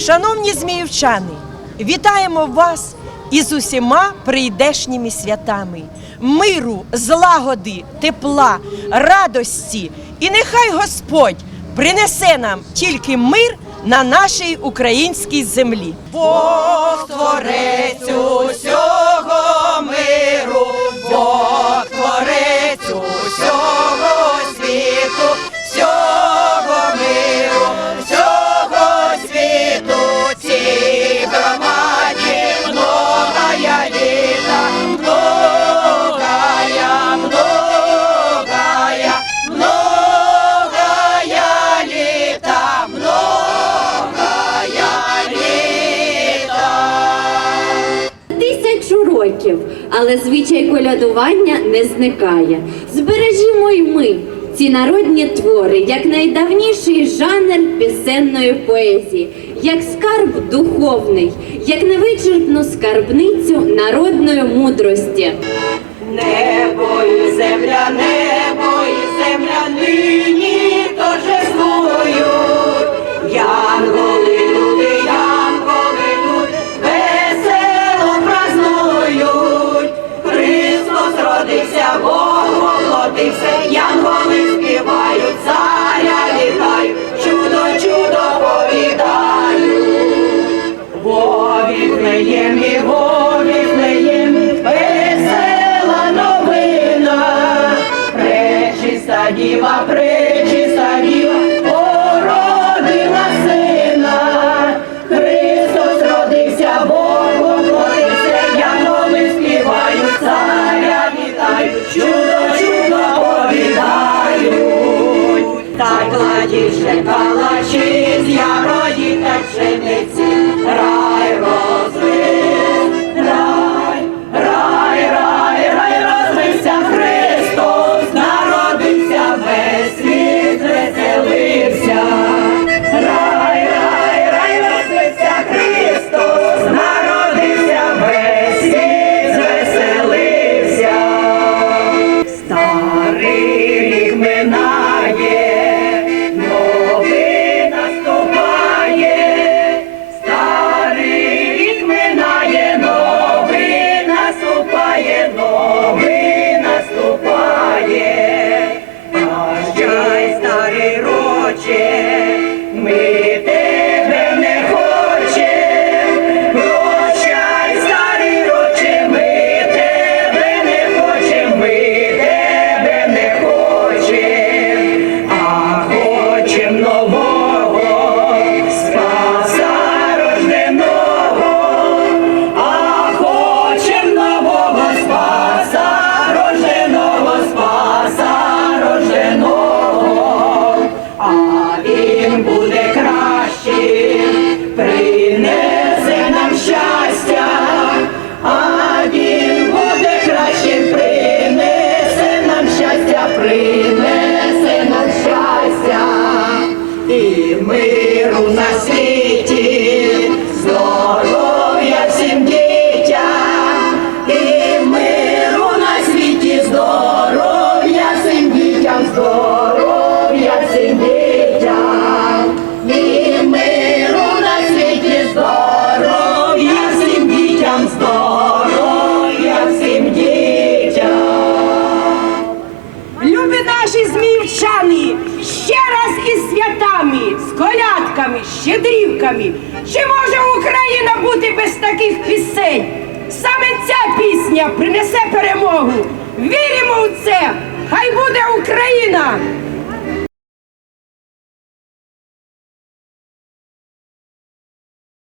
Шановні зміївчани, вітаємо вас із усіма прийдешніми святами, миру, злагоди, тепла, радості. І нехай Господь принесе нам тільки мир на нашій українській землі. Бог творець Тисячу років, але звичай колядування не зникає. Збережімо й ми ці народні твори, як найдавніший жанр пісенної поезії, як скарб духовний, як невичерпну скарбницю народної мудрості. Небо і земля, небо діва, пречиста породила сина. Христос родився, Бог воплотився, янголи співають, царя вітаю, чудо, чудо повідають. Та кладіше калачі він буде кращим, принесе нам щастя, а він буде кращим, принесе нам щастя, принесе нам щастя. І миру на світі, колядками, щедрівками. Чи може Україна бути без таких пісень? Саме ця пісня принесе перемогу. Віримо в це!